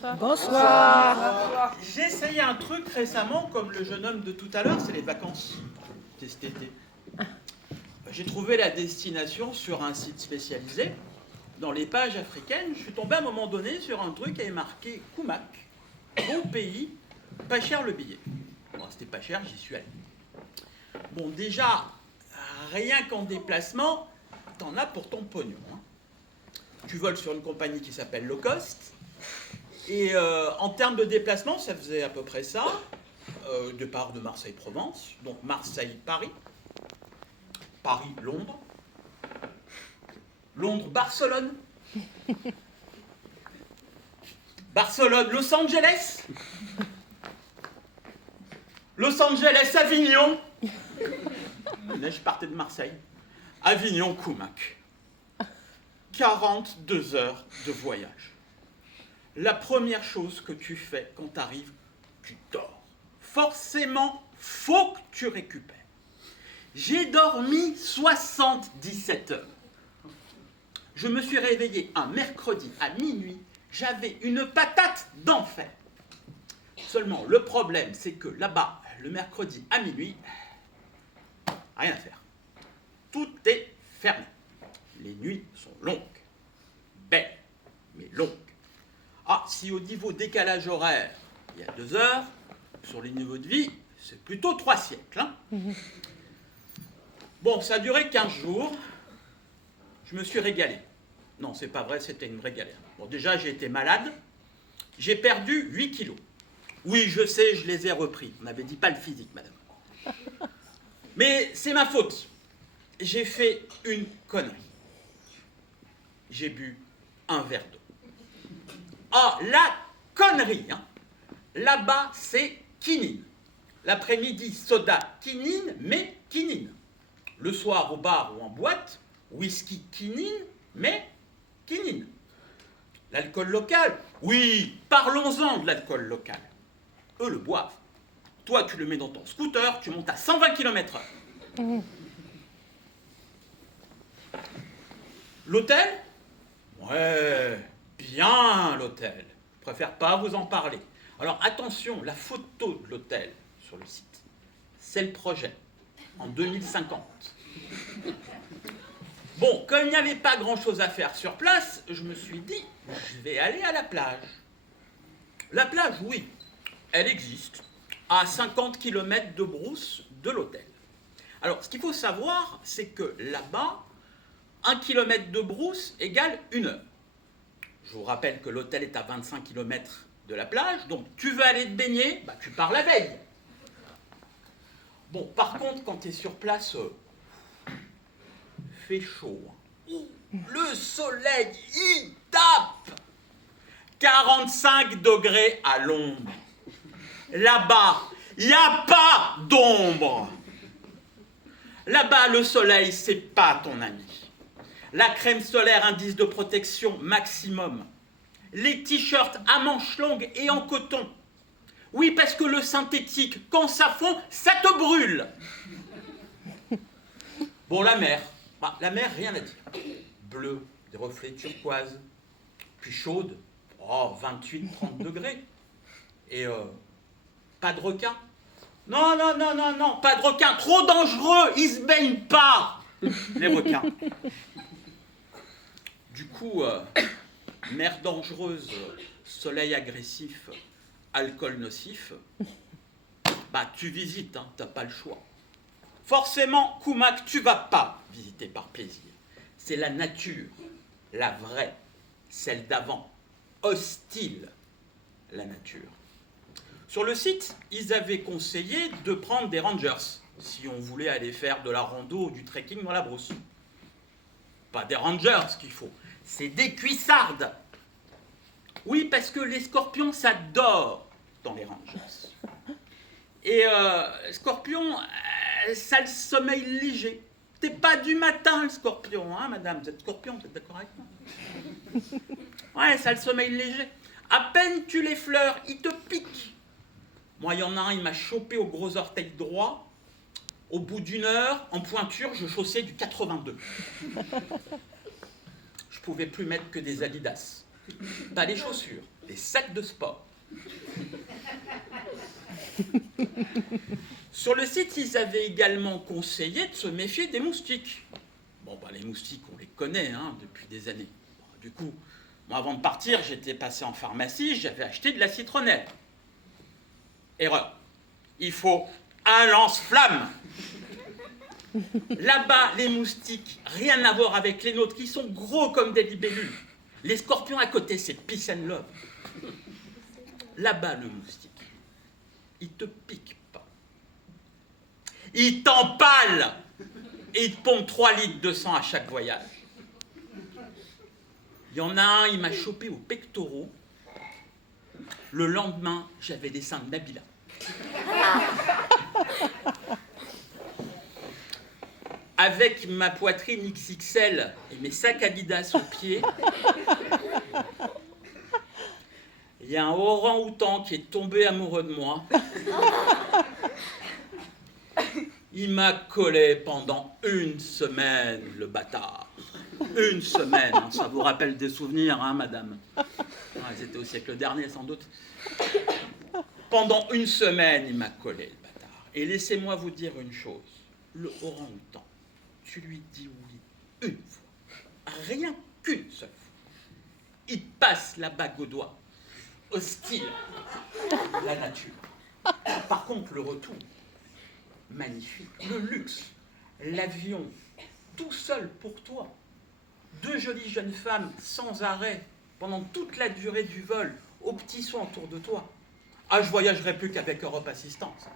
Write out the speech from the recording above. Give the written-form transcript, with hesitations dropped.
Bonsoir. J'ai essayé un truc récemment, comme le jeune homme de tout à l'heure, c'est les vacances cet été. J'ai trouvé la destination sur un site spécialisé. Dans les pages africaines, je suis tombé à un moment donné sur un truc qui avait marqué Koumak, beau pays, pas cher le billet. Bon, c'était pas cher, j'y suis allé. Bon, déjà, rien qu'en déplacement, t'en as pour ton pognon. Hein. Tu voles sur une compagnie qui s'appelle Low Cost. Et en termes de déplacement, ça faisait à peu près ça. Départ de Marseille-Provence, donc Marseille-Paris, Paris-Londres, Londres-Barcelone, Barcelone-Los Angeles, Los Angeles-Avignon. Je partais de Marseille. Avignon-Koumak. 42 heures de voyage. La première chose que tu fais quand tu arrives, tu dors. Forcément, faut que tu récupères. J'ai dormi 77 heures. Je me suis réveillé un mercredi à minuit. J'avais une patate d'enfer. Seulement, le problème, c'est que là-bas, le mercredi à minuit, rien à faire. Tout est fermé. Les nuits sont longues. Belles, mais longues. Ah, si au niveau décalage horaire, il y a 2 heures, sur les niveaux de vie, c'est plutôt 3 siècles. Hein. Bon, ça a duré 15 jours. Je me suis régalé. Non, c'est pas vrai, c'était une vraie galère. Bon, déjà, j'ai été malade. J'ai perdu 8 kilos. Oui, je sais, je les ai repris. On n'avait dit pas le physique, madame. Mais c'est ma faute. J'ai fait une connerie. J'ai bu un verre d'eau. Ah, la connerie, hein. Là-bas, c'est quinine. L'après-midi, soda, quinine, mais quinine. Le soir, au bar ou en boîte, whisky, quinine, mais quinine. L'alcool local, oui, parlons-en de l'alcool local. Eux le boivent. Toi, tu le mets dans ton scooter, tu montes à 120 km/h. L'hôtel? Ouais, bien l'hôtel. Je préfère pas vous en parler. Alors attention, la photo de l'hôtel sur le site, c'est le projet, en 2050. Bon, comme il n'y avait pas grand-chose à faire sur place, je me suis dit, je vais aller à la plage. La plage, oui, elle existe, à 50 km de brousse de l'hôtel. Alors, ce qu'il faut savoir, c'est que là-bas, 1 km de brousse égale 1 heure. Je vous rappelle que l'hôtel est à 25 km de la plage, donc tu veux aller te baigner, bah, tu pars la veille. Bon, par contre, quand tu es sur place, fait chaud. Le soleil, il tape 45 degrés à l'ombre. Là-bas, il n'y a pas d'ombre. Là-bas, le soleil, c'est pas ton ami. La crème solaire, indice de protection maximum. Les t-shirts à manches longues et en coton. Oui, parce que le synthétique, quand ça fond, ça te brûle. Bon, la mer. Bah, la mer, rien à dire. Bleu, des reflets turquoise. Puis chaude. Oh, 28-30 degrés. Et pas de requin. Non, non, non, non, non, pas de requin. Trop dangereux, ils se baignent pas, les requins. Du coup, mer dangereuse, soleil agressif, alcool nocif, bah tu visites, hein, t'as pas le choix. Forcément, Koumak, tu vas pas visiter par plaisir. C'est la nature, la vraie, celle d'avant, hostile, la nature. Sur le site, ils avaient conseillé de prendre des rangers, si on voulait aller faire de la rando ou du trekking dans la brousse. Pas des rangers qu'il faut, c'est des cuissardes. Oui, parce que les scorpions, ça dort dans les rangers. Et scorpion, ça a le sommeil léger. T'es pas du matin, le scorpion, hein, madame? Vous êtes scorpion, vous êtes d'accord avec moi? Ouais, ça a le sommeil léger. À peine tu l'effleures, il te pique. Moi, il y en a un, il m'a chopé au gros orteil droit. Au bout d'1 heure, en pointure, je chaussais du 82. Je pouvais plus mettre que des Adidas. Pas les chaussures, des sacs de sport. Sur le site, ils avaient également conseillé de se méfier des moustiques. Bon, les moustiques, on les connaît depuis des années. Bon, du coup, moi, avant de partir, j'étais passé en pharmacie, j'avais acheté de la citronnelle. Erreur. Il faut un lance-flamme. Là-bas, les moustiques, rien à voir avec les nôtres, qui sont gros comme des libellules. Les scorpions à côté, c'est peace and love. Là-bas, le moustique, il te pique pas. Il t'empale et il te pompe 3 litres de sang à chaque voyage. Il y en a un, il m'a chopé aux pectoraux. Le lendemain, j'avais des seins de Nabila. Avec ma poitrine XXL et mes sacs Adidas aux pieds, il y a un orang-outan qui est tombé amoureux de moi. Il m'a collé pendant 1 semaine, le bâtard. 1 semaine, ça vous rappelle des souvenirs, madame? C'était au siècle dernier, sans doute. Pendant 1 semaine, il m'a collé, le bâtard. Et laissez-moi vous dire une chose. Le orang-outan, tu lui dis oui 1 fois, rien qu'une seule fois. Il passe la bague au doigt, hostile, la nature. Par contre, le retour, magnifique, le luxe, l'avion, tout seul pour toi. 2 jolies jeunes femmes sans arrêt, pendant toute la durée du vol, aux petits soins autour de toi. Ah, je voyagerai plus qu'avec Europe Assistance.